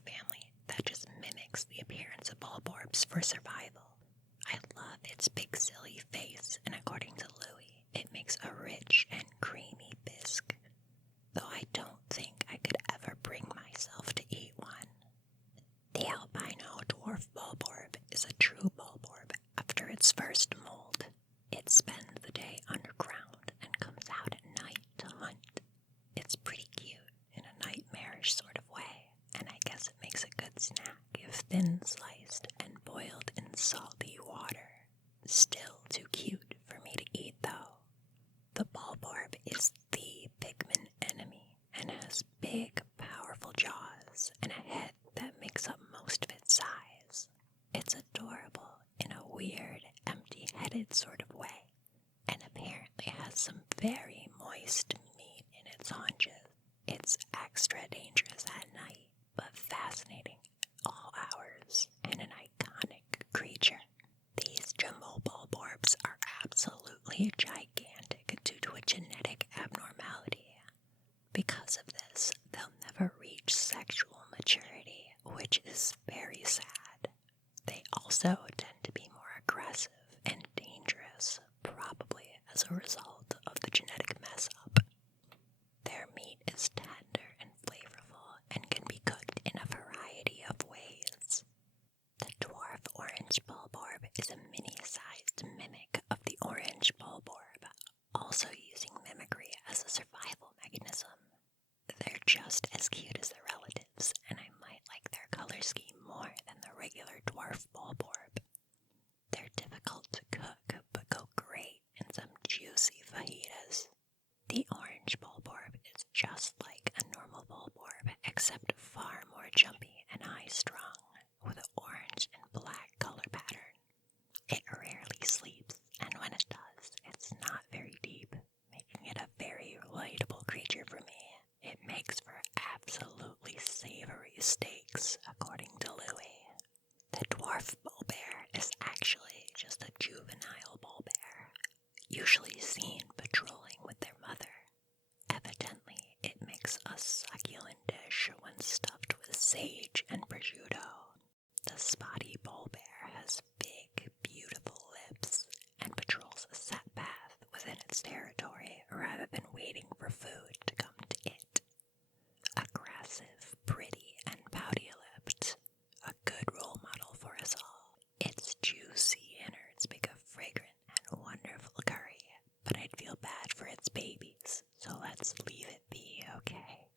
family that just mimics the appearance of bulborbs for survival. I love its big silly face, and according to Louis, it makes a rich and creamy bisque, though I don't think I could ever bring myself to eat one. The albino dwarf bulborb is a true bulborb after its first mold. It spends the day underground and comes out at night to hunt. It's pretty cute in a nightmarish sort of way, and I guess it makes a good snack if thin sliced and boiled in salty water. Still too cute for me to eat though. The bulborb is the Pikmin enemy and has big, powerful jaws and a head that makes up most of its size. It's adorable in a weird, empty-headed sort of way, and apparently has some very moist meat in its haunches. It's extra dangerous at night, but fascinating at all hours, and an iconic creature. These jumbo bulborbs are absolutely gigantic due to a genetic abnormality. Because of this, they'll never reach sexual maturity, which is very sad. They also tend to be more aggressive and dangerous, probably as a result of the genetic mess-up. Their meat is tender and flavorful and can be cooked in a variety of ways. The dwarf orange bulborb is a mini-sized mimic of the orange bulborb, also using mimicry as a survival mechanism. They're just as cute as their relatives, and I might like their color scheme more than the regular dwarf bulborb. They're difficult to cook, but go great in some juicy fajitas. The orange bulborb is just like a normal bulborb, except far more jumpy and high-strung, with an orange and black color pattern. It rarely sleeps, and when it does, it's not very deep, making it a very relatable creature for me. It makes for absolutely savory steaks, according to Louis. The dwarf bullbear is actually just a juvenile bullbear, usually seen patrolling with their mother. Evidently, it makes a succulent dish when stuffed with sage and prosciutto. The spotty bullbear has big, beautiful lips and patrols a set path within its territory rather than waiting for food to come to it. Aggressive, pretty, and pouty-lipped, a good role model for us all. Its juicy innards make a fragrant and wonderful curry, but I'd feel bad for its babies, so let's leave it be, okay?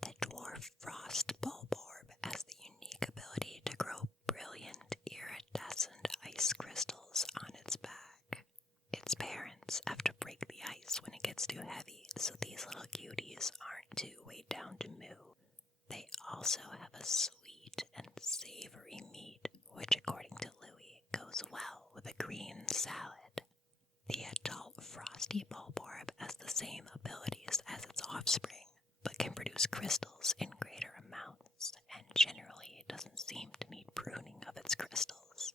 The dwarf frost bulborb has the unique ability to grow brilliant, iridescent ice crystals on its back. Its parents have to break the ice when it gets too heavy, so these little cuties aren't too weighed down to moo. They also have a sweet and savory meat, which according to Louis goes well with a green salad. The adult frosty bulborb has the same abilities as its offspring, but can produce crystals in greater amounts, and generally doesn't seem to need pruning of its crystals.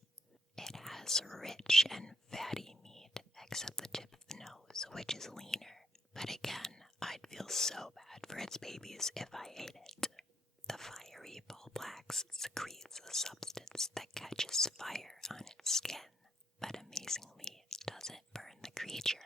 It has rich and fatty meat, except the tip of the nose, which is leaner, but again, I'd feel so bad for its babies if I ate it. The fiery bullblax secretes a substance that catches fire on its skin, but amazingly it doesn't burn the creature.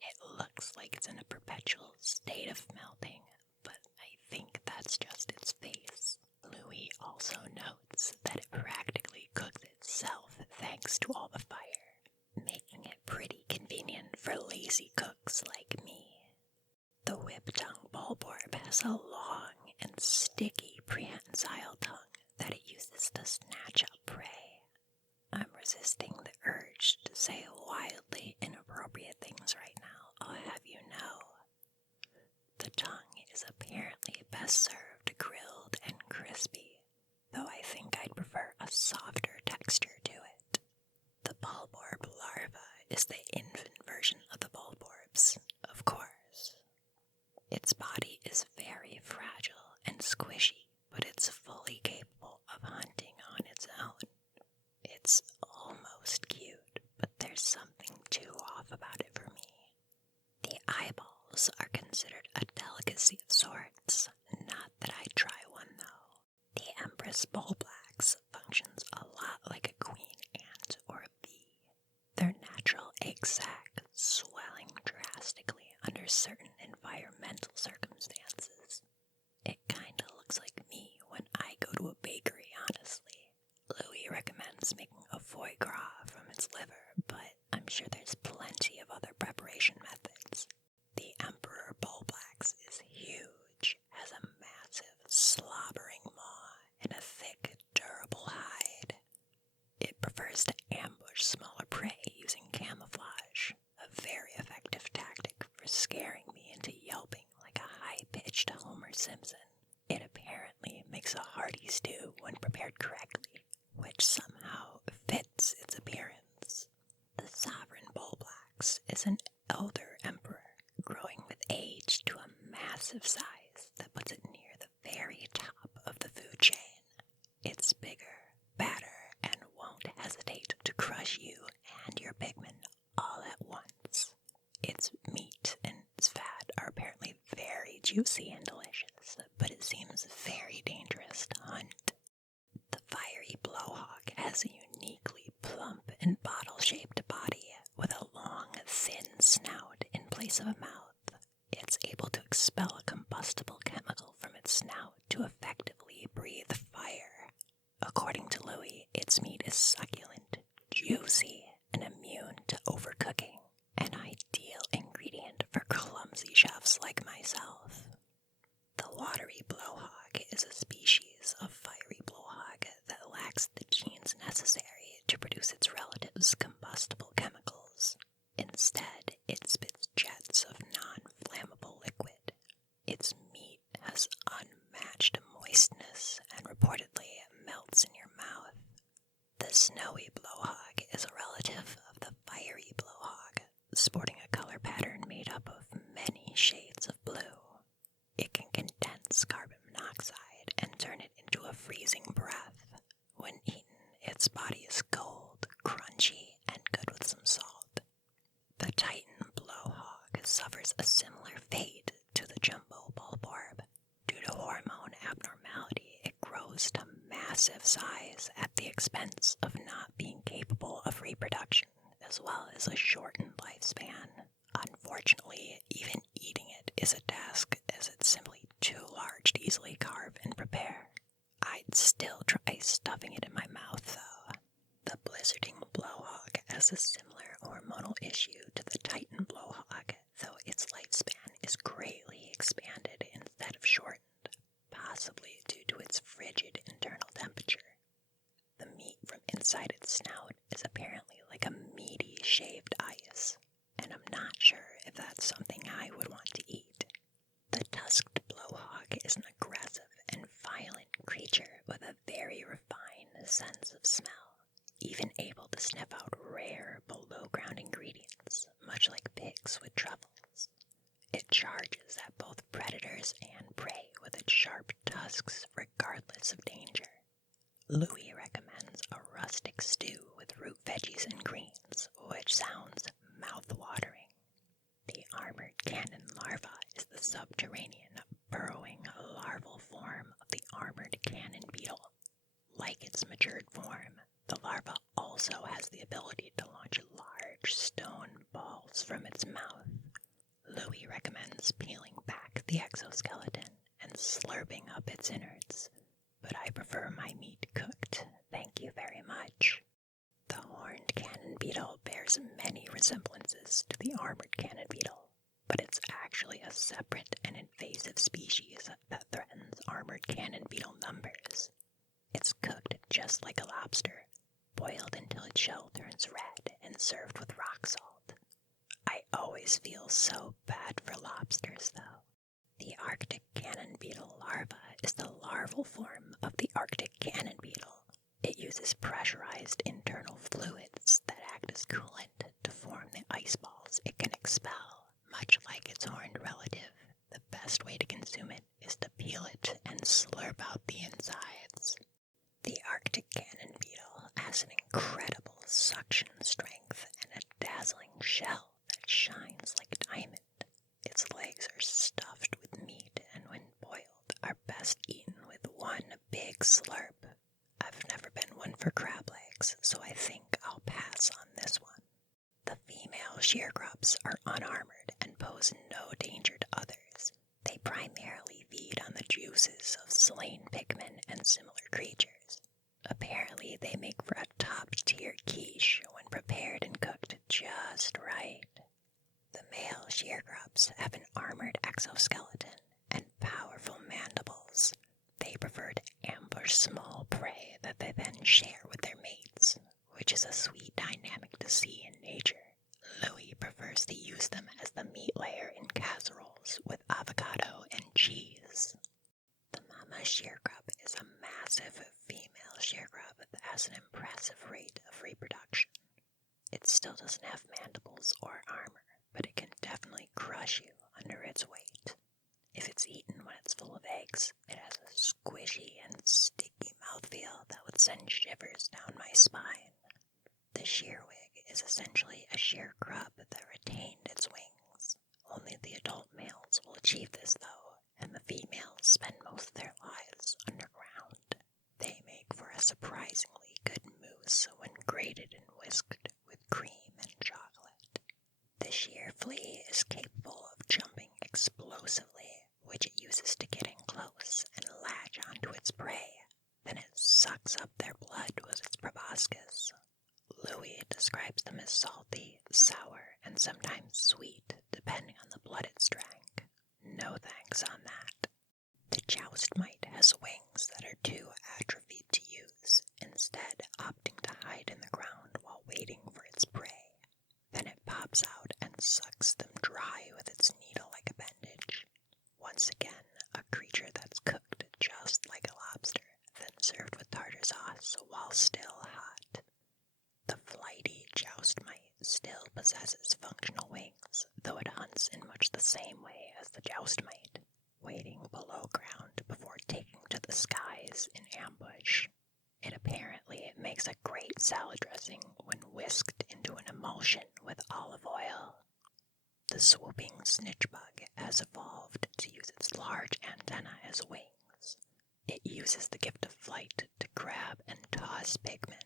It looks like it's in a perpetual state of melting, but I think that's just its face. Louis also notes that it practically cooks itself thanks to all the fire, making it pretty convenient for lazy cooks like me. The whip-tongue bulborb has a long and sticky prehensile tongue that it uses to snatch up prey. I'm resisting the urge to say wildly inappropriate things right now, I'll have you know. The tongue is apparently best served grilled and crispy, though I think I'd prefer a softer texture to it. The bulborb larva is the infant version of the bulborbs, of course. Its body is very fragile and squishy, but it's fully capable of hunting on its own. It's almost cute, but there's something too off about it for me. The eyeballs are considered a delicacy of sorts, not that I'd try one though. The carnivorous bullblacks functions a lot like a queen ant or a bee. Their natural egg sac swelling drastically under certain environmental circumstances. It kinda looks like me when I go to a bakery, honestly. Louis recommends making a foie gras from its liver, but I'm sure there's plenty of other preparation methods. The Emperor Bullblacks is huge, has a massive, slobbering maw, and a thick, durable hide. It prefers to ambush smaller prey using camouflage, a very effective tactic for scaring me into yelping like a high-pitched Homer Simpson. It apparently makes a hearty stew when prepared correctly, which somehow fits its appearance. The Sovereign Bullblacks is an elder emperor, growing with age to a massive size that puts it near the very top of the food chain. It's bigger, badder, and won't hesitate to crush you and your Pikmin all at once. Its meat and its fat are apparently very juicy and delicious, but it seems very dangerous to hunt. The fiery blowhawk has a uniquely plump and bottle-shaped body with a long, thin snout in place of a mouth. It's able to expel a combustible chemical from its snout to effectively breathe fire. According to Louis, its meat is succulent, juicy, and immune to overcooking, an ideal ingredient for clumsy chefs like myself. The watery blowhawk is a species of fiery blowhawk that lacks the genes necessary to produce its relatives' combustible chemicals. Instead, it spits jets of non-flammable liquid. Its meat has unmatched moistness and reportedly melts in your mouth. The snowy blowhawk is a relative of the fiery blowhawk, sporting a color pattern made up of many shades of blue. It can condense carbon monoxide and turn it into a freezing breath. When eaten, its body is cold, crunchy, and good with some salt. The Titan blowhawk suffers a similar fate to the jumbo bulborb. Due to hormone abnormality, it grows to massive size at the expense of not being capable of reproduction, as well as a shortened lifespan. Unfortunately, even eating it is a task, as it's simply too large to easily carve and prepare. I'd still try stuffing it in my mouth, though. The blizzarding blowhawk has a similar hormonal issue to the Titan blowhawk, though its lifespan is greatly expanded instead of shortened, possibly due to its frigid internal temperature. The meat from inside its snout is apparently like a meaty shaved ice, and I'm not sure if that's something I would want to eat. The tusked blowhawk is an aggressive and violent creature with a very refined sense of smell, even able to sniff out rare below-ground ingredients, much like pigs with truffles. It charges at both predators and prey with its sharp tusks regardless of danger. Louis recommends a rustic stew with root veggies and greens, which sounds mouth-watering. The armored cannon larva is the subterranean, burrowing larval form of the armored cannon beetle. Like its matured form, the larva also has the ability to launch large stone balls from its mouth. Louis recommends peeling back the exoskeleton and slurping up its innards, but I prefer my meat cooked, thank you very much. The horned cannon beetle bears many resemblances to the armored cannon beetle, but it's actually a separate and invasive species that threatens armored cannon beetle numbers. It's cooked just like a lobster, boiled until its shell turns red and served with rock salt. I always feel so bad for lobsters, though. The Arctic cannon beetle larva is the larval form of the Arctic cannon beetle. It uses pressurized internal fluids that act as coolant to form the ice balls it can expel. Much like its horned relative, the best way to consume it is to peel it and slurp out the insides. The Arctic cannon beetle has an incredible suction strength and a dazzling shell that shines like a diamond. Its legs are stuffed with meat and when boiled are best eaten with one big slurp. for crab legs, so I think I'll pass on this one. The female sheargrubs are unarmored and pose no danger to others. They primarily feed on the juices of slain Pikmin and similar creatures. Apparently, they make for a top-tier quiche when prepared and cooked just right. The male sheargrubs have an armored exoskeleton and powerful mandibles. They prefer to ambush small prey that they then share with their mates, which is a sweet dynamic to see in nature. Louis prefers to use them as the meat layer in casseroles with avocado and cheese. The mama sheargrub is a massive female sheargrub that has an impressive rate of reproduction. It still doesn't have mandibles or armor, but it can definitely crush you under its weight. If it's eaten when it's full of eggs, it has a squishy and sticky mouthfeel that would send shivers down my spine. The shearwig is essentially a shear grub that retained its wings. Only the adult males will achieve this though, and the females spend most of their lives underground. They make for a surprisingly good mousse when grated and whisked with cream and chocolate. The shear flea is capable of jumping explosively, which it uses to get in close and latch onto its prey. Then it sucks up their blood with its proboscis. Louis describes them as salty, sour, and sometimes sweet, depending on the blood it's drank. No thanks on that. The joust mite has wings that are too atrophied to use, instead opting to hide in the ground while waiting for its prey. Then it pops out and sucks them dry with its needle-like appendage. Once again, a creature that's cooked just like a lobster, then served with tartar sauce while still hot. The flighty joust mite still possesses functional wings, though it hunts in much the same way as the joust mite, waiting below ground before taking to the skies in ambush. It apparently makes a great salad dressing when whisked into an emulsion with olive oil. The swooping snitch bug has evolved to use its large antenna as wings. It uses the gift of flight to grab and toss Pikmin.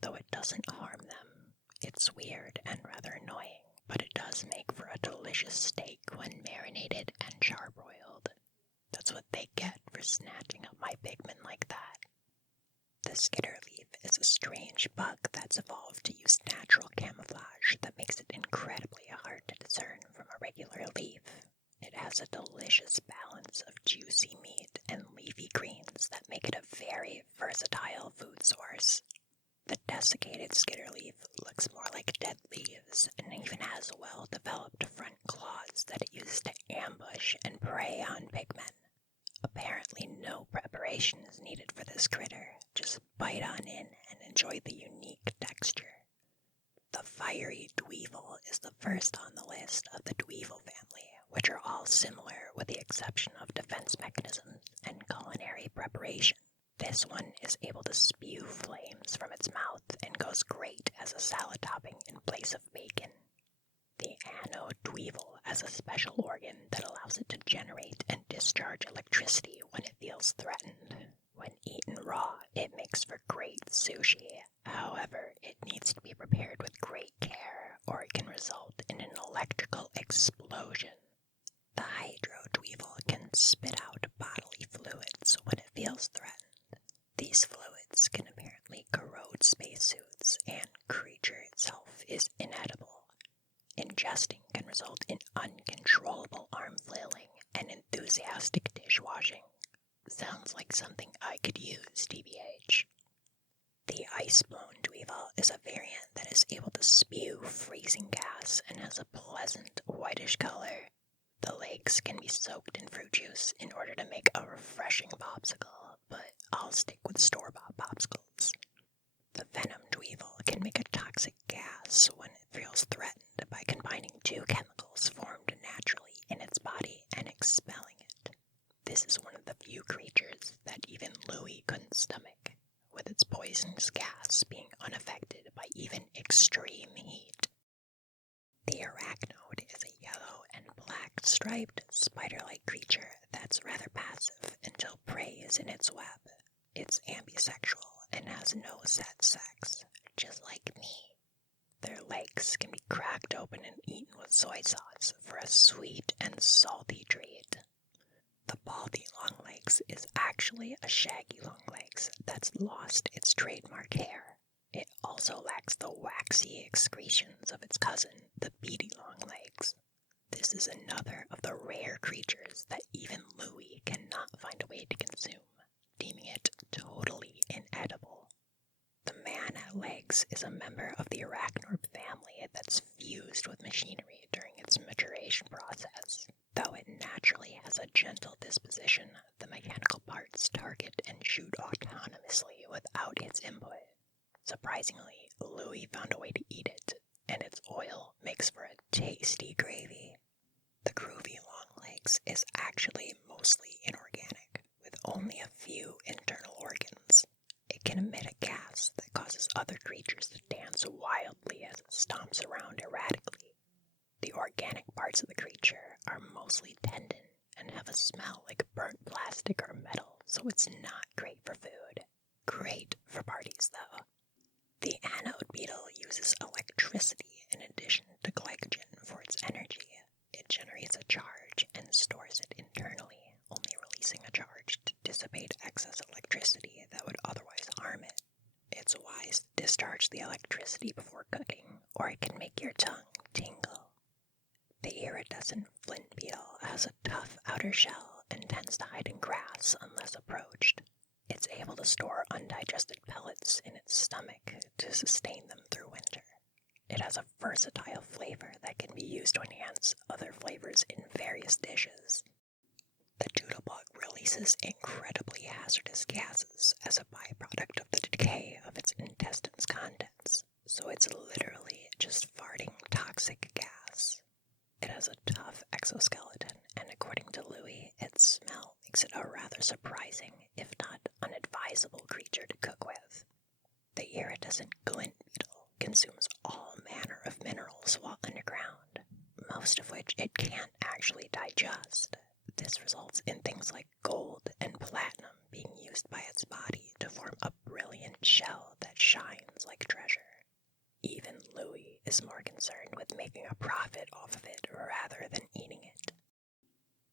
Though it doesn't harm them, it's weird and rather annoying, but it does make for a delicious steak when marinated and charbroiled. That's what they get for snatching up my Pikmin like that. The skitterleaf is a strange bug that's evolved to use natural camouflage that makes it incredibly hard to discern from a regular leaf. It has a delicious balance of juicy meat and leafy greens that make it a very versatile food source. The desiccated skitterleaf looks more like dead leaves and even has well-developed front claws that it uses to ambush and prey on Pikmin. Apparently no preparation is needed for this critter, just bite on in and enjoy the unique texture. The fiery dweevil is the first on the list of the dweevil family, which are all similar with the exception of defense mechanisms and culinary preparation. This one is able to spew flames from its mouth and goes great as a salad topping in place of bacon. The anode dweevil has a special organ that allows it to generate and discharge electricity when it feels threatened. When eaten raw, it makes for great sushi. However, it needs to be prepared with great care, or it can result in an electrical explosion. The hydro dweevil can spit out bodily fluids when it feels threatened. These fluids can apparently corrode spacesuits, and creature itself is inedible. Ingesting can result in uncontrollable arm flailing and enthusiastic dishwashing. Sounds like something I could use, TBH. The ice-blown dweevil is a variant that is able to spew freezing gas and has a pleasant whitish color. The legs can be soaked in fruit juice in order to make a refreshing popsicle, but I'll stick with store-bought popsicles. The venom dweevil can make a toxic gas when it feels threatened by combining two chemicals formed naturally in its body and expelling it. This is one of the few creatures that even Louis couldn't stomach, with its poisonous gas being unaffected by even extreme heat. The arachnode is a yellow and black striped spider-like creature that's rather passive until prey is in its web. It's ambisexual and has no set sex, just like me. Their legs can be cracked open and eaten with soy sauce for a sweet and salty treat. The baldy longlegs is actually a shaggy longlegs that's lost its trademark hair. It also lacks the waxy excretions of its cousin, the beady longlegs. This is another of the rare creatures that even Louie cannot find a way to consume, deeming it totally inedible. The man-at-legs is a member of the arachnid family that's fused with machinery during its maturation process. Though it naturally has a gentle disposition, the mechanical parts target and shoot autonomously without its input. Surprisingly, Louie found a way to eat it, and its oil makes for a tasty gravy. The groovy longlegs is actually mostly inorganic, with only a few internal organs. It can emit a gas that causes other creatures to dance wildly as it stomps around erratically. The organic parts of the creature are mostly tendon and have a smell like burnt plastic or metal, so it's not great for food. Great for parties, though. The anode beetle uses electricity in addition to glycogen for its energy. It generates a charge and stores it internally, only releasing a charge to dissipate excess electricity that would otherwise harm it. It's wise to discharge the electricity before cooking, or it can make your tongue tingle. The iridescent flint beetle has a tough outer shell and tends to hide in grass unless approached. It's able to store undigested pellets in its stomach to sustain them through winter. It has a versatile flavor that can be used to enhance other flavors in various dishes. The doodlebug releases incredibly hazardous gases as a byproduct of the decay of its intestines' contents, so it's literally just farting toxic gas. It has a tough exoskeleton, and according to Louie, its smell makes it a rather surprising, if not unadvisable, creature to cook with. The iridescent glint beetle consumes all manner of minerals while underground, most of which it can't actually digest. This results in things like gold and platinum being used by its body to form a brilliant shell that shines like treasure. Even Louie is more concerned with making a profit off of it rather than eating it.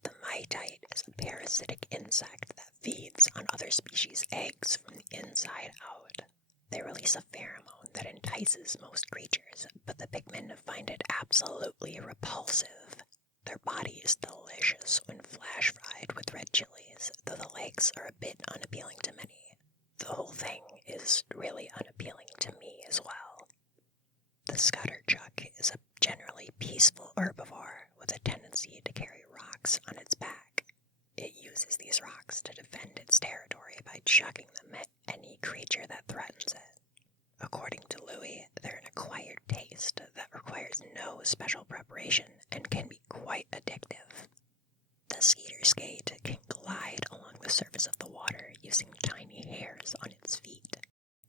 The mitite is a parasitic insect that feeds on other species' eggs from the inside out. They release a pheromone that entices most creatures, but the Pikmin find it absolutely repulsive. Their body is delicious when flash fried with red chilies, though the legs are a bit unappealing to many. The whole thing is really unappealing to me as well. The scutterchuck is a generally peaceful herbivore with a tendency to carry rocks on its back. It uses these rocks to defend its territory by chucking them at any creature that threatens it. According to Louie, they're an acquired taste that requires no special preparation and can be quite addictive. The skeeter skate can glide along the surface of the water using tiny hairs on its feet.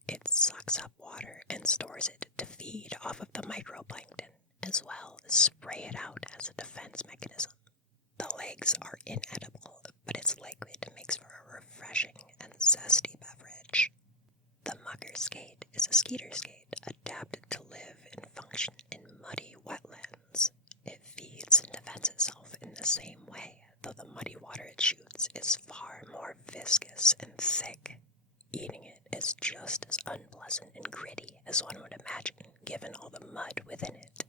It sucks up water and stores it to feed off of the microplankton, as well as spray it out as a defense mechanism. The legs are inedible, but its liquid makes for a refreshing and zesty beverage. The mucker skate is a skeeter skate adapted to live and function in muddy wetlands. It feeds and defends itself in the same way, though the muddy water it shoots is far more viscous and thick. Eating it is just as unpleasant and gritty as one would imagine, given all the mud within it.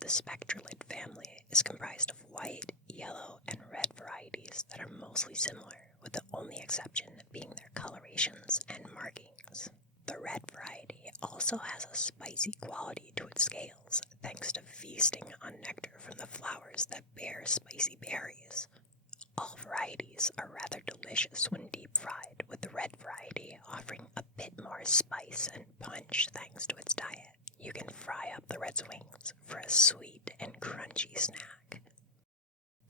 The spectrolid family is comprised of white, yellow, and red varieties that are mostly similar, with the only exception being their colorations and markings. The red variety also has a spicy quality to its scales, thanks to feasting on nectar from the flowers that bear spicy berries. All varieties are rather delicious when deep fried, with the red variety offering a bit more spice and punch thanks to its diet. You can fry up the red's wings for a sweet and crunchy snack.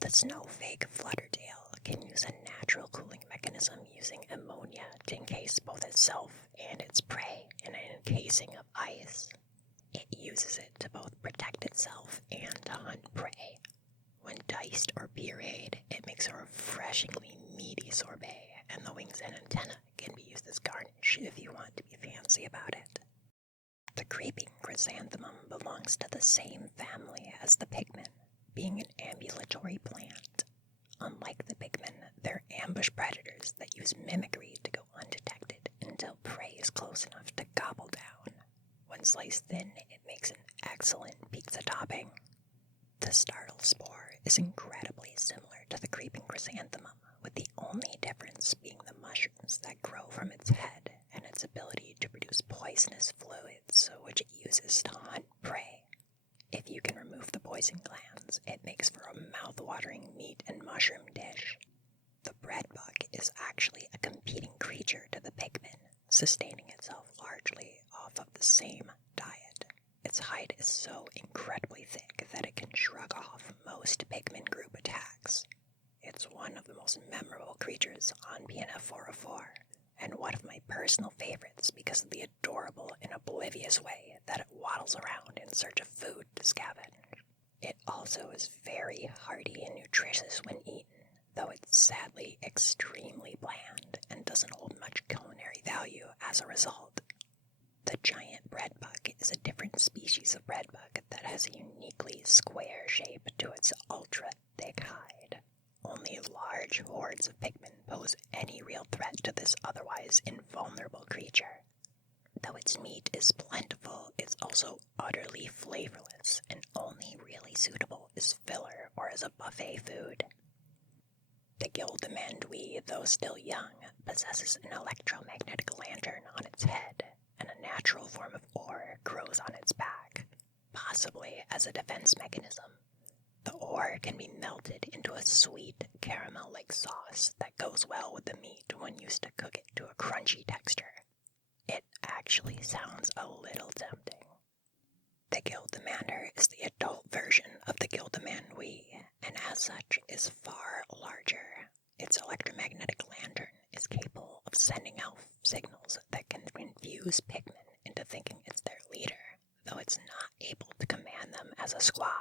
The snowflake fluttertail can use a natural cooling mechanism using ammonia to encase both itself and its prey in an encasing of ice. It uses it to both protect itself and to hunt prey. When diced or pureed, it makes a refreshingly meaty sorbet, and the wings and antennae can be used as garnish if you want chrysanthemum belongs to the same family as the Pikmin, being an ambulatory plant. Unlike the Pikmin, they're ambush predators that use mimicry to go undetected until prey is close enough to gobble down. When sliced thin, it makes an excellent pizza topping. The startle spore is incredibly similar to the creeping chrysanthemum, with the only difference being the mushrooms that grow from its head and its ability to produce poisonous fluids, which it uses to hunt prey. If you can remove the poison glands, it makes for a mouth-watering meat and mushroom dish. The breadbug is actually a competing creature to the Pikmin, sustaining itself largely off of the same diet. Its hide is so incredibly thick that it can shrug off most Pikmin group attacks. It's one of the most memorable creatures on PNF 404, and one of my personal favorites because of the adorable and oblivious way that it waddles around in search of food to scavenge. It also is very hearty and nutritious when eaten, though it's sadly extremely bland and doesn't hold much culinary value as a result. The giant breadbug is a different species of breadbug that has a uniquely square shape to its ultra-thick hide. Only large hordes of Pikmin pose any real threat to this otherwise invulnerable creature. Though its meat is plentiful, it's also utterly flavorless and only really suitable as filler or as a buffet food. The Gildamandui, though still young, possesses an electromagnetic lantern on its head, and a natural form of ore grows on its back, possibly as a defense mechanism. The ore can be melted into a sweet, caramel-like sauce that goes well with the meat when used to cook it to a crunchy texture. It actually sounds a little tempting. The Gildamander is the adult version of the Gildamandui, and as such is far larger. Its electromagnetic lantern is capable of sending out signals that can confuse Pikmin into thinking it's their leader, though it's not able to command them as a squad.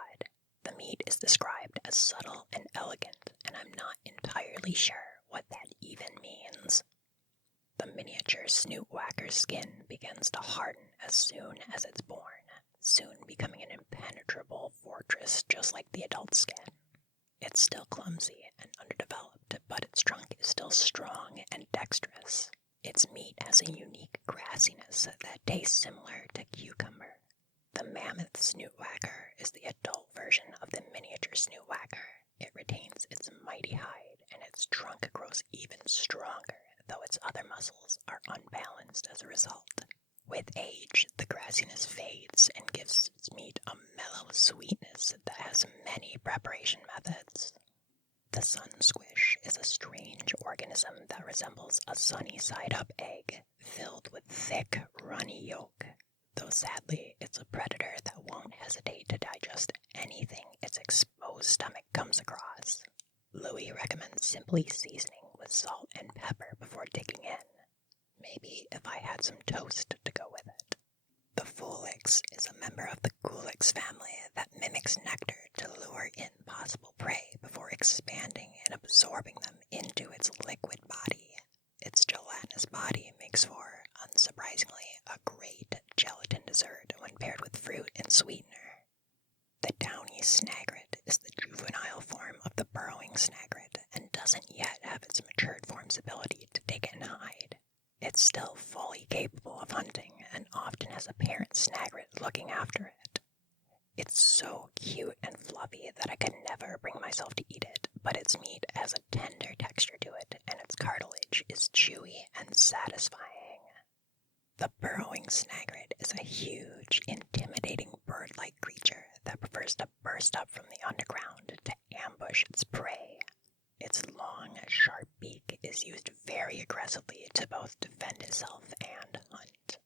The meat is described as subtle and elegant, and I'm not entirely sure what that even means. The miniature snoot whacker's skin begins to harden as soon as it's born, soon becoming an impenetrable fortress just like the adult skin. It's still clumsy and underdeveloped, but its trunk is still strong and dexterous. Its meat has a unique grassiness that tastes similar to cucumber. The mammoth snoot whacker is the adult version of the miniature snoot whacker. It retains its mighty hide, and its trunk grows even stronger, though its other muscles are unbalanced as a result. With age, the grassiness fades and gives its meat a mellow sweetness that has many preparation methods. The sun squish is a strange organism that resembles a sunny-side-up egg filled with thick, runny yolk. Though sadly, it's a predator that won't hesitate to digest anything its exposed stomach comes across. Louis recommends simply seasoning with salt and pepper before digging in. Maybe if I had some toast to go with it. The Fulix is a member of the Gulix family that mimics nectar to lure in possible prey before expanding and absorbing them into its liquid body. Its gelatinous body makes for, unsurprisingly, a great gelatin dessert when paired with fruit and sweetener. The downy snagret is the juvenile form of the burrowing snagret and doesn't yet have its matured form's ability to dig and hide. It's still fully capable of hunting and often has a parent snagret looking after it. It's so cute and fluffy that I could never bring myself to eat it, but its meat has a tender texture to it and its cartilage is chewy and satisfying. The burrowing snagret is a huge, intimidating bird-like creature that prefers to burst up from the underground to ambush its prey. Its long, sharp beak is used very aggressively to both defend itself and hunt.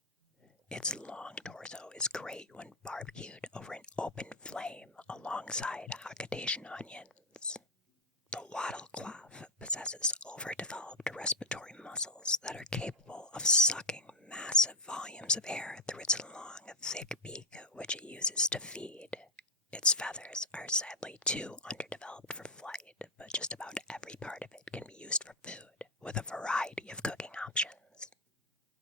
Its long torso is great when barbecued over an open flame alongside Hakkadasian onions. The wattlequaff possesses overdeveloped respiratory muscles that are capable of sucking massive volumes of air through its long, thick beak, which it uses to feed. Its feathers are sadly too underdeveloped for flight, but just about every part of it can be used for food, with a variety of cooking options.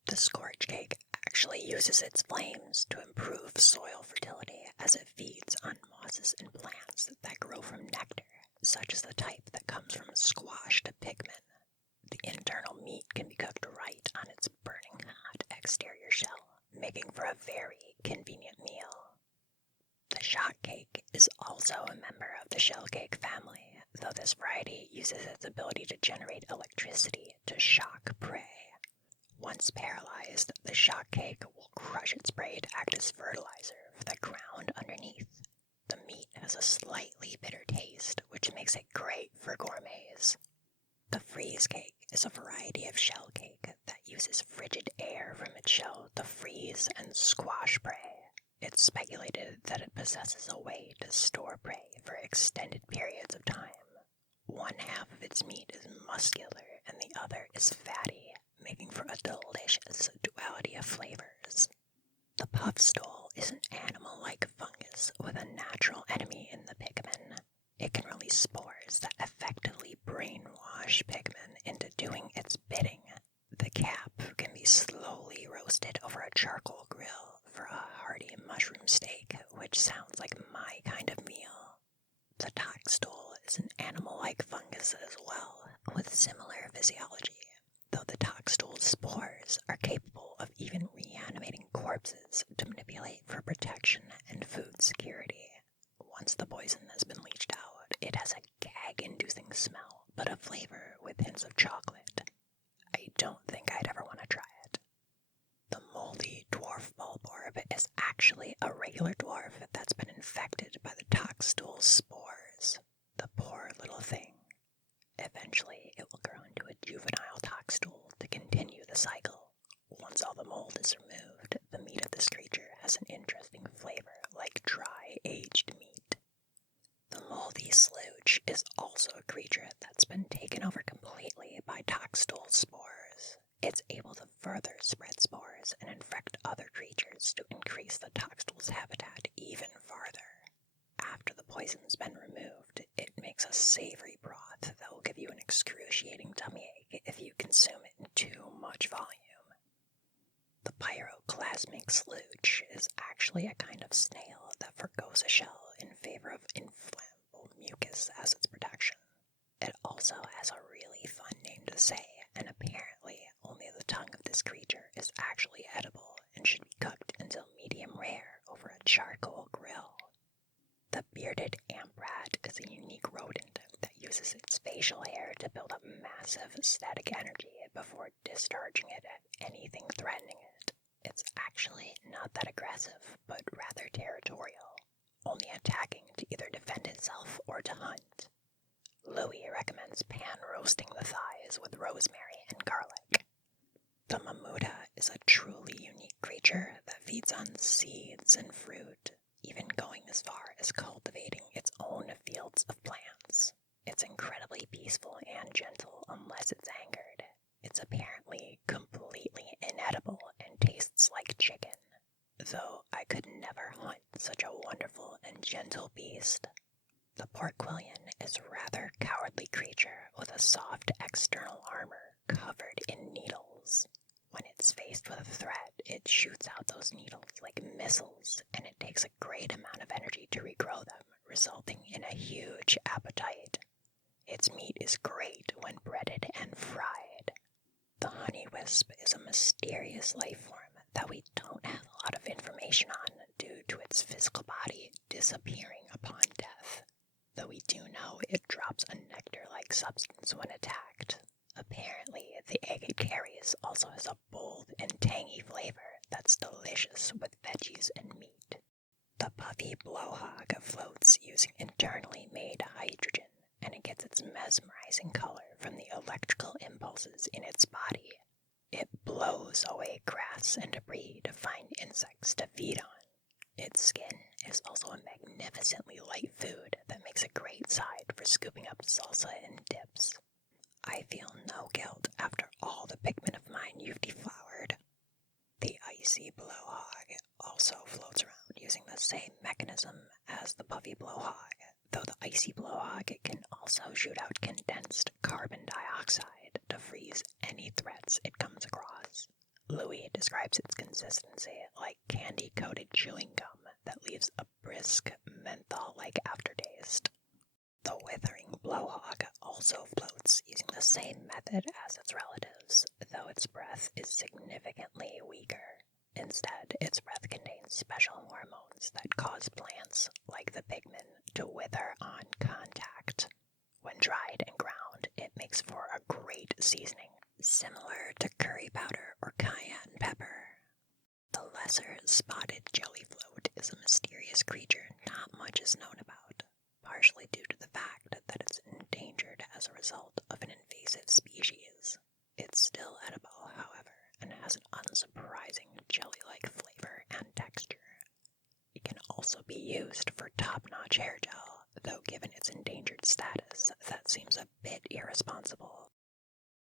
The scorch cake actually uses its flames to improve soil fertility as it feeds on mosses and plants that grow from nectar, such as the type that comes from squash to Pikmin. The internal meat can be cooked right on its burning hot exterior shell, making for a very convenient meal. The shortcake is also a member of the shellcake family, though this variety uses its ability to generate electricity to shock prey. Once paralyzed, the shortcake will crush its prey to act as fertilizer for the ground underneath. The meat has a slightly bitter taste, which makes it great for gourmets. The freeze cake is a variety of shell cake that uses frigid air from its shell to freeze and squash prey. It's speculated that it possesses a way to store prey for extended periods of time. One half of its meat is muscular and the other is fatty, making for a delicious duality of flavors. The puffstool is an animal-like fungus with a natural enemy in the Pikmin. It can release spores that effectively brainwash Pikmin into doing its bidding. The cap can be slowly roasted over a charcoal grill for a hearty mushroom steak, which sounds like my kind of meal. The toadstool is an animal-like fungus as well, with similar physiology, though the toadstool's spores are capable of even reanimating corpses to manipulate for protection and food security. Once the poison has been leached out, it has a gag-inducing smell, but a flavor with hints of chocolate. I don't think I'd ever want to try it. The moldy dwarf bulborb is actually a regular dwarf that's been infected by the toadstool's spores. The poor little thing. Eventually, it will grow into a juvenile toadstool to continue the cycle. Once all the mold is removed, the meat of this creature has an interesting flavor like dry, aged meat. The moldy slooch is also a creature that's been taken over completely by toadstool spores. It's able to further spread spores and infect other creatures to increase the toadstool's habitat even farther. After the poison's been removed, it makes a savory broth that will give you an excruciating tummy ache if you consume it in too much volume. The pyroclasmic slooch is actually a kind of snail that forgoes a shell in favor of inflammable mucus as its protection. It also has a really fun name to say, and apparently only the tongue of this creature is actually edible and should be cooked until medium rare over a charcoal grill. The bearded amprat is a unique rodent that uses its facial hair to build up massive static energy before discharging it at anything threatening it. It's actually not that aggressive, but rather territorial, only attacking to either defend itself or to hunt. Louis recommends pan-roasting the thighs with rosemary and garlic. The mamuta is a truly unique creature that feeds on seeds and fruit, even going as far as cultivating its own fields of plants. It's incredibly peaceful and gentle unless it's angered. It's apparently completely inedible and tastes like chicken, though I could never hunt such a wonderful and gentle beast. The porquillion is a rather cowardly creature with a soft external armor covered in needles. When it's faced with a threat, it shoots out those needles like missiles, and it takes a great amount of energy to regrow them, resulting in a huge appetite. Its meat is great when breaded and fried. The honey wisp is a mysterious life form that we don't have a lot of information on due to its physical body disappearing upon death, though we do know it drops a nectar-like substance when attacked. Apparently, the egg it carries also has a bold and tangy flavor that's delicious with veggies and meat. The puffy blowhog floats using internally made hydrogen, and it gets its mesmerizing color from the electrical impulses in its body. It blows away grass and debris to find insects to feed on. Its skin is also a magnificently light food that makes a great side for scooping up salsa and dips. I feel no guilt after all the Pikmin of mine you've deflowered. The icy blowhog also floats around using the same mechanism as the puffy blowhog, though the icy blowhog can also shoot out condensed carbon dioxide to freeze any threats it comes across. Louis describes its consistency like candy-coated chewing gum that leaves a brisk, menthol-like aftertaste. The withering blowhog also floats using the same method as its relatives, though its breath is significantly weaker. Instead, its breath contains special hormones that cause plants, like the Pikmin, to wither on contact. When dried and ground, it makes for a great seasoning, similar to curry powder or cayenne pepper. The lesser spotted jellyfloat is a mysterious creature not much is known about, partially due to the fact that it's endangered as a result of an invasive species. It's still edible, however, and has an unsurprising jelly-like flavor and texture. It can also be used for top-notch hair gel, though given its endangered status, that seems a bit irresponsible.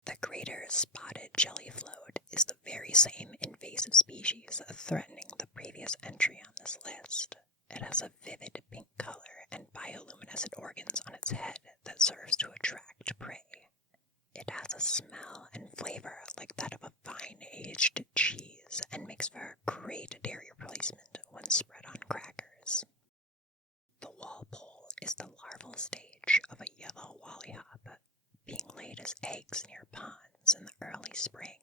The greater spotted jellyfloat is the very same invasive species threatening the previous entry on this list. It has a vivid pink color and bioluminescent organs on its head that serves to attract prey. It has a smell and flavor like that of a fine-aged cheese and makes for a great dairy replacement when spread on crackers. The walpole is the larval stage of a yellow wallyhop, being laid as eggs near ponds in the early spring.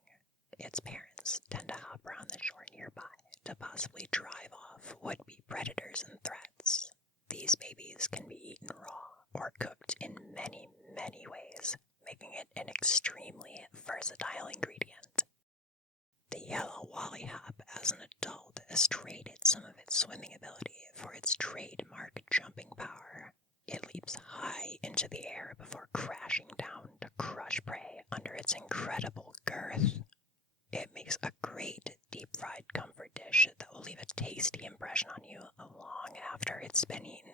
Its parents tend to hop around the shore nearby to possibly drive off would-be predators and threats. These babies can be eaten raw or cooked in many, many ways, making it an extremely versatile ingredient. The yellow wallyhop as an adult has traded some of its swimming ability for its trademark jumping power. It leaps high into the air before crashing down to crush prey under its incredible girth. It makes a great deep-fried comfort dish that will leave a tasty impression on you long after it's been eaten.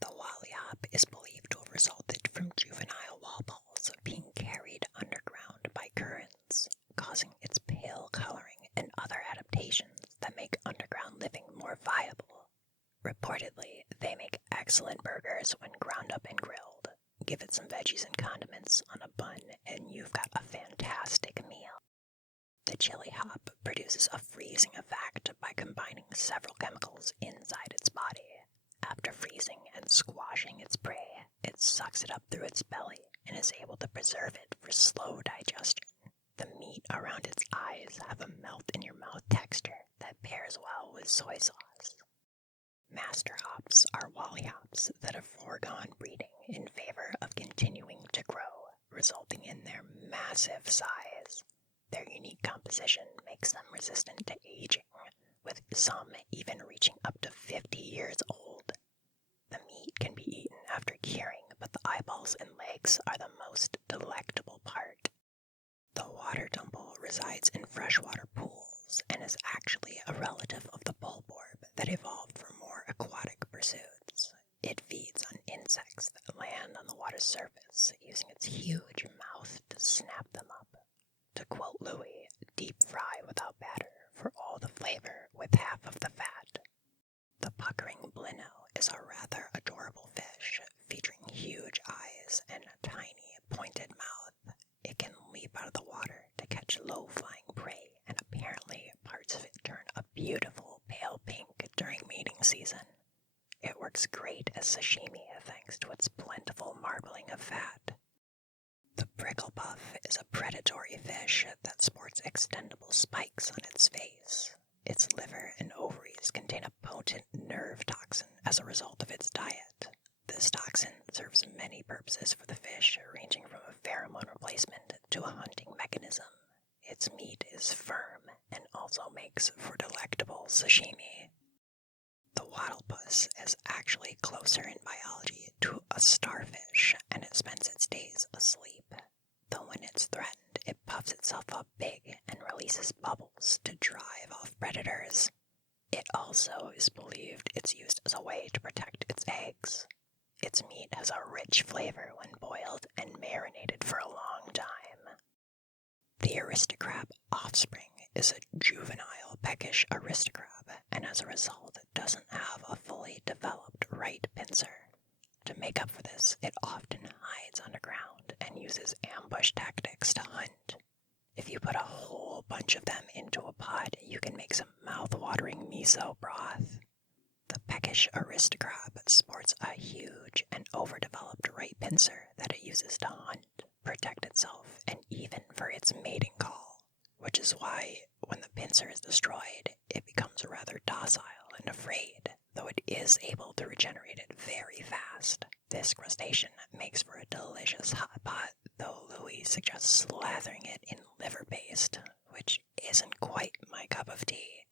The wallyhop is believed to have resulted from juvenile walpoles being carried underground by currents, causing its pale coloring and other adaptations that make underground living more viable. Reportedly, they make excellent burgers when ground up and grilled. Give it some veggies and condiments on a bun and you've got a fantastic meal. The jellyhop produces a freezing effect by combining several chemicals inside its body. After freezing and squashing its prey, it sucks it up through its belly and is able to preserve it for slow digestion. The meat around its eyes have a melt-in-your-mouth texture that pairs well with soy sauce. Master hops are wallyhops that have foregone breeding in favor of continuing to grow, resulting in their massive size. Their unique composition makes them resistant to aging, with some even reaching up to 50 years old. The meat can be eaten after curing, but the eyeballs and legs are the most delectable part. The water dumble resides in freshwater pools and is actually a relative of the bulborb that evolved for more aquatic pursuits. It feeds on insects that land on the water's surface, using its huge mouth to snap them up. To quote Louis, deep fry without batter for all the flavor with half of the fat. The puckering blino is a rather adorable fish, featuring huge eyes and a tiny, pointed mouth. It can leap out of the water to catch low-flying prey, and apparently parts of it turn a beautiful pale pink during mating season. It works great as sashimi thanks to its plentiful marbling of fat. The pricklepuff is a predatory fish that sports extendable spikes on its face. Its liver and ovaries contain a potent nerve toxin as a result of its diet. This toxin serves many purposes for the fish, ranging from a pheromone replacement to a hunting mechanism. Its meat is firm and also makes for delectable sashimi. The wattlepus is actually closer in biology to a starfish, and it spends its days asleep. Though when it's threatened, it puffs itself up big and releases bubbles to drive off predators. It also is believed it's used as a way to protect its eggs. Its meat has a rich flavor when boiled and marinated for a long time. The aristocrab offspring is a juvenile peckish aristocrab, and as a result doesn't have a fully developed right pincer. To make up for this, it often hides underground and uses ambush tactics to hunt. If you put a whole bunch of them into a pot, you can make some mouth-watering miso broth. The peckish aristocrab sports a huge and overdeveloped right pincer that it uses to hunt, protect itself, and even for its mating call, which is why when the pincer is destroyed, it becomes rather docile and afraid, though it is able to regenerate it very fast. This crustacean makes for a delicious hot pot, though Louis suggests slathering it in liver paste, which isn't quite my cup of tea.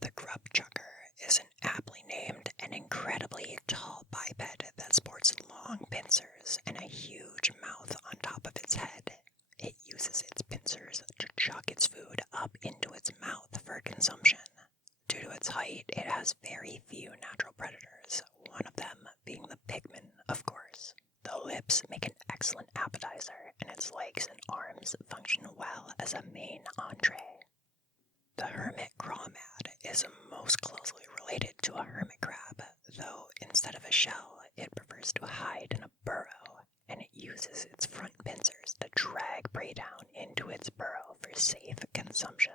The grub chucker is an aptly named and incredibly tall biped that sports long pincers and a huge mouth on top of its head. It uses its pincers to chuck its food up into its mouth for consumption. Due to its height, it has very few natural predators, one of them being the Pikmin, of course. The lips make an excellent appetizer, and its legs and arms function well as a main entree. The hermit crawmad is most closely related to a hermit crab, though instead of a shell, it prefers to hide in a burrow, and it uses its front pincers to drag prey down into its burrow for safe consumption.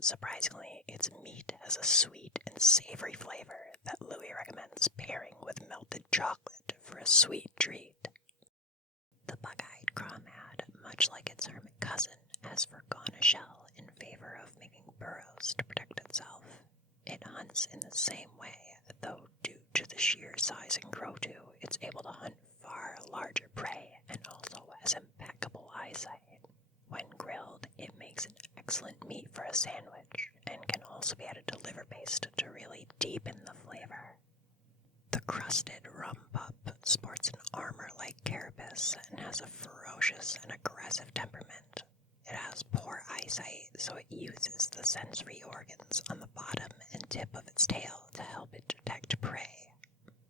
Surprisingly, its meat has a sweet and savory flavor that Louis recommends pairing with melted chocolate for a sweet treat. The bug-eyed crawmad, much like its hermit cousin, has forgone a shell in favor of making burrows to protect itself. It hunts in the same way, though due to the sheer size and growth, it's able to hunt far larger prey and also has impeccable eyesight. When grilled, it makes an excellent meat for a sandwich and can also be added to liver paste to really deepen the flavor. The crusted rum pup sports an armor-like carapace and has a ferocious and aggressive temperament. It has poor eyesight, so it uses the sensory organs on the bottom and tip of its tail to help it detect prey.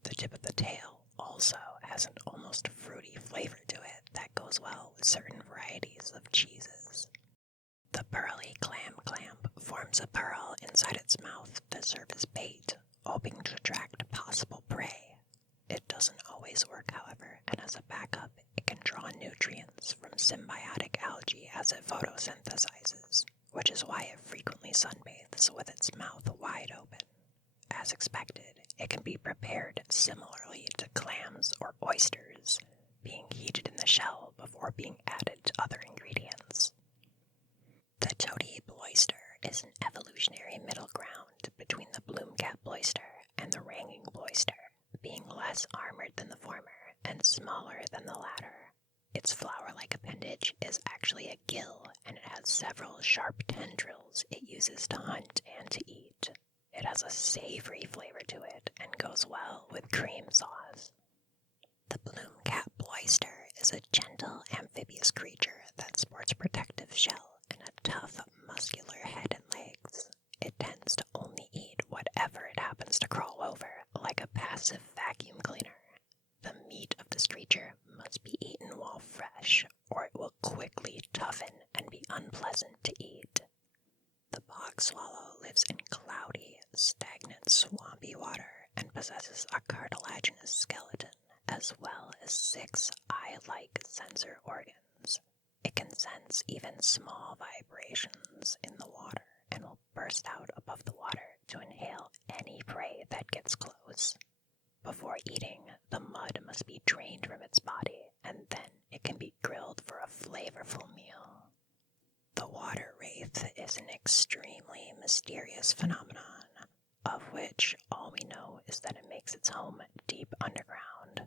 The tip of the tail also has an almost fruity flavor to it that goes well with certain varieties of cheeses. The pearly clamp forms a pearl inside its mouth to serve as bait, hoping to attract possible prey. It doesn't always work, however, and as a backup, it can draw nutrients from symbiotic algae as it photosynthesizes, which is why it frequently sunbathes with its mouth wide open. As expected, it can be prepared similarly to clams or oysters, being heated in the shell before being added to other ingredients. The toady bloister is an evolutionary middle ground between the bloomcap bloister and the ranging bloister, being less armored than the former and smaller than the latter. Its flower-like appendage is actually a gill, and it has several sharp tendrils it uses to hunt and to eat. It has a savory flavor to it and goes well with cream sauce. The bloomcap bloister is a gentle amphibious creature that sports a protective shell and a tough, muscular head and legs. It tends to only eat whatever it happens to crawl over, like a passive vacuum cleaner. The meat of this creature must be eaten while fresh, or it will quickly toughen and be unpleasant to eat. The bog swallow lives in cloudy, stagnant, swampy water and possesses a cartilaginous skeleton, as well as 6 eye-like sensor organs. It can sense even small vibrations in the water and will burst out above the water to inhale any prey that gets close. Before eating, the mud must be drained from its body, and then it can be grilled for a flavorful meal. The water wraith is an extremely mysterious phenomenon, of which all we know is that it makes its home deep underground.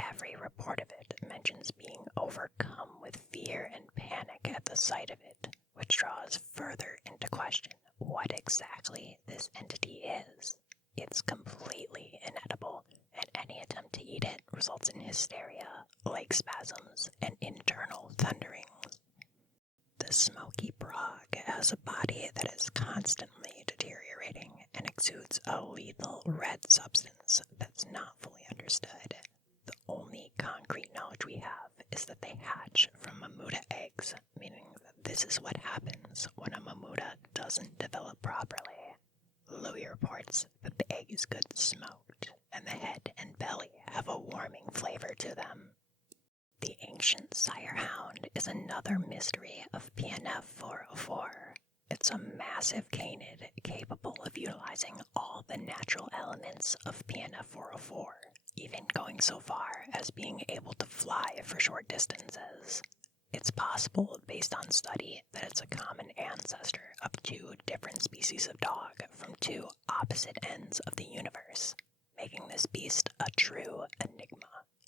Every report of it mentions being overcome with fear and panic at the sight of it, which draws further into question what exactly this entity is. It's completely inedible, and any attempt to eat it results in hysteria, leg spasms, and internal thunderings. The smoky frog has a body that is constantly deteriorating and exudes a lethal red substance that's not fully understood. The only concrete knowledge we have is that they hatch from mamuta eggs, meaning that this is what happens when a mamuta doesn't develop properly. Louis reports that the egg is good smoked, and the head and belly have a warming flavor to them. The ancient sire hound is another mystery of PNF 404. It's a massive canid capable of utilizing all the natural elements of PNF 404, even going so far as being able to fly for short distances. It's possible, based on study, that it's a common ancestor of two different species of dog from two opposite ends of the universe, making this beast a true enigma.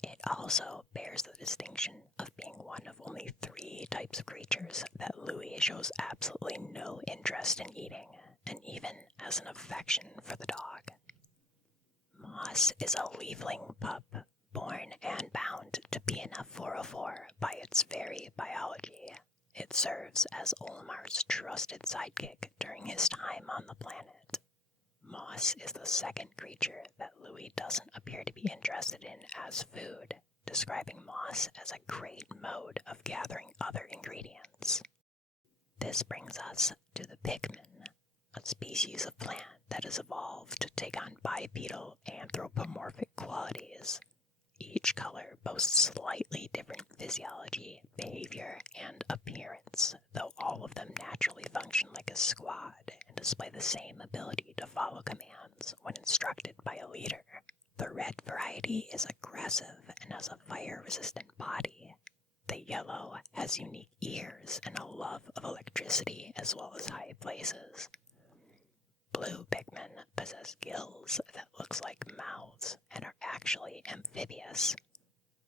It also bears the distinction of being one of only 3 types of creatures that Louis shows absolutely no interest in eating, and even has an affection for the dog. Moss is a leafling pup, born and bound to PNF 404 by its very biology. It serves as Olimar's trusted sidekick during his time on the planet. Moss is the second creature that Louis doesn't appear to be interested in as food, describing moss as a great mode of gathering other ingredients. This brings us to the Pikmin, a species of plant that has evolved to take on bipedal anthropomorphic qualities. Each color boasts slightly different physiology, behavior, and appearance, though all of them naturally function like a squad and display the same ability to follow commands when instructed by a leader. The red variety is aggressive and has a fire-resistant body. The yellow has unique ears and a love of electricity as well as high places. Blue Pikmin possess gills that looks like mouths and are actually amphibious.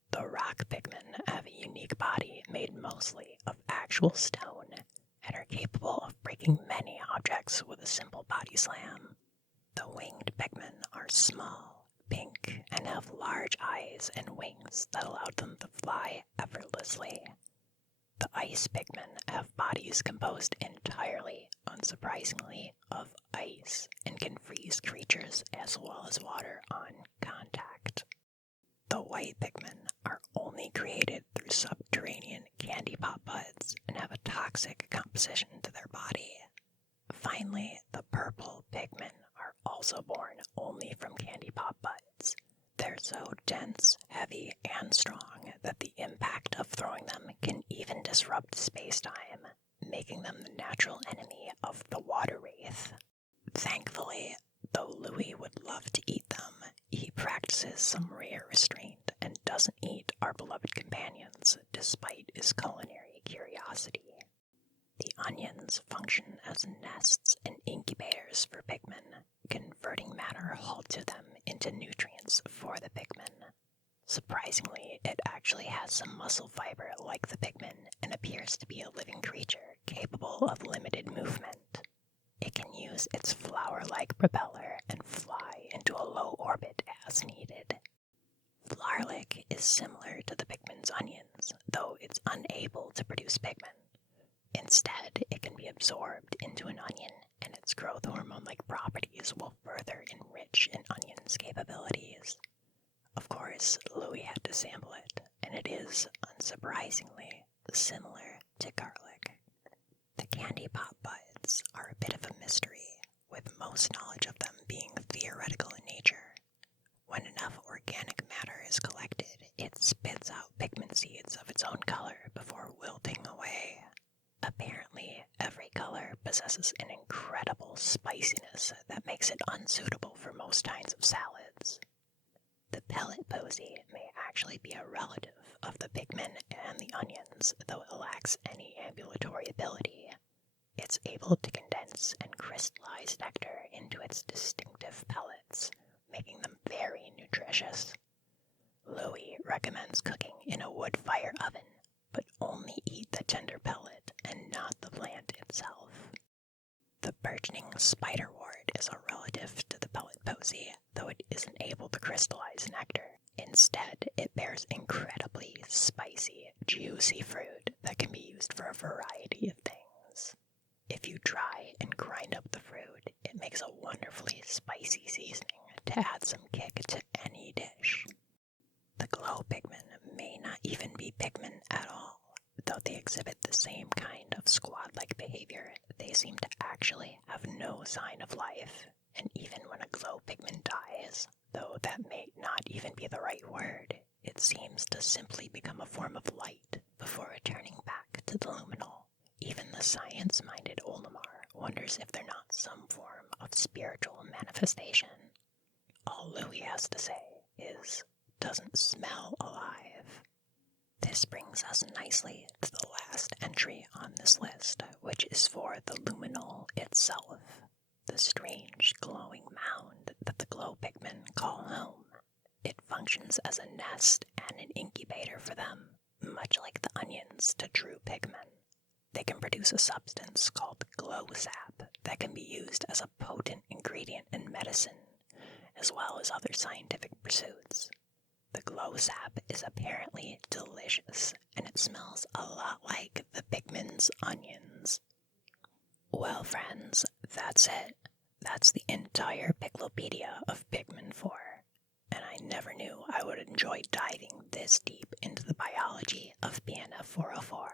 The rock Pikmin have a unique body made mostly of actual stone and are capable of breaking many objects with a simple body slam. The winged Pikmin are small, pink, and have large eyes and wings that allow them to fly effortlessly. The ice Pikmin have bodies composed entirely, unsurprisingly, of ice and can freeze creatures as well as water on contact. The white Pikmin are only created through subterranean candy pop buds and have a toxic composition to their body. Finally, the purple Pikmin are also born only from candy pop buds. They're so dense, heavy, and strong that the impact of throwing them can even disrupt space-time, making them the natural enemy of the water wraith. Thankfully, though Louis would love to eat them, he practices some rare restraint and doesn't eat our beloved companions despite his culinary curiosity. The onions function as nests and incubators for Pikmin, converting matter hauled to them into nutrients for the Pikmin. Surprisingly, it actually has some muscle fiber like the Pikmin and appears to be a living creature capable of limited movement. It can use its flower-like propeller and fly into a low orbit as needed. Flarlic is similar to the Pikmin's onions, though it's unable to produce Pikmin. Instead, it can be absorbed into an onion, and its growth hormone-like properties will further enrich an onion's capabilities. Of course, Louis had to sample it, and it is, unsurprisingly, similar to garlic. The candy pop buds are a bit of a mystery, with most knowledge of them being theoretical in nature. When enough organic matter is collected, it spits out Pikmin seeds of its own color before wilting away. Apparently, every color possesses an incredible spiciness that makes it unsuitable for most kinds of salads. The pellet posy may actually be a relative of the Pikmin and the onions, though it lacks any ambulatory ability. It's able to condense and crystallize nectar into its distinctive pellets, making them very nutritious. Louis recommends cooking in a wood fire oven, but only eat the tender pellet and not the plant itself. The burgeoning spiderwort is a relative to the pellet posy, though it isn't able to crystallize nectar. Instead, it bears incredibly spicy, juicy fruit that can be used for a variety of things. If you dry and grind up the fruit, it makes a wonderfully spicy seasoning to add some kick to any dish. The glow Pikmin may not even be Pikmin at all. Though they exhibit the same kind of squad-like behavior, they seem to actually have no sign of life, and even when a glow Pikmin dies, though that may not even be the right word, It seems to simply become a form of light before returning back to the luminol. Even the science-minded Olimar wonders if they're not some form of spiritual manifestation. All Louis has to say is, doesn't smell alive. This brings us nicely to the last entry on this list, which is for the luminol itself, the strange glowing mound that the glow Pikmin call home. It functions as a nest and an incubator for them, much like the onions to true Pikmin. They can produce a substance called glow sap that can be used as a potent ingredient in medicine, as well as other scientific pursuits. The glow sap is apparently delicious, and it smells a lot like the Pikmin's onions. Well, friends, that's it. That's the entire Piklopedia of Pikmin 4. And I never knew I would enjoy diving this deep into the biology of BNF 404.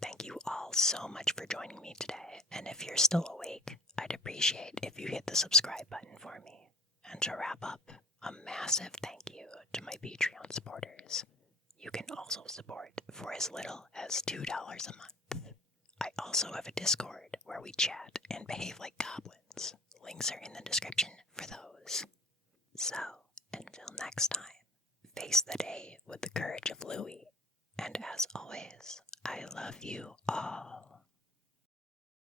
Thank you all so much for joining me today, and if you're still awake, I'd appreciate if you hit the subscribe button for me. And to wrap up, a massive thank you to my Patreon supporters. You can also support for as little as $2 a month. I also have a Discord where we chat and behave like goblins. Links are in the description for those. So, until next time, face the day with the courage of Louis, and as always, I love you all.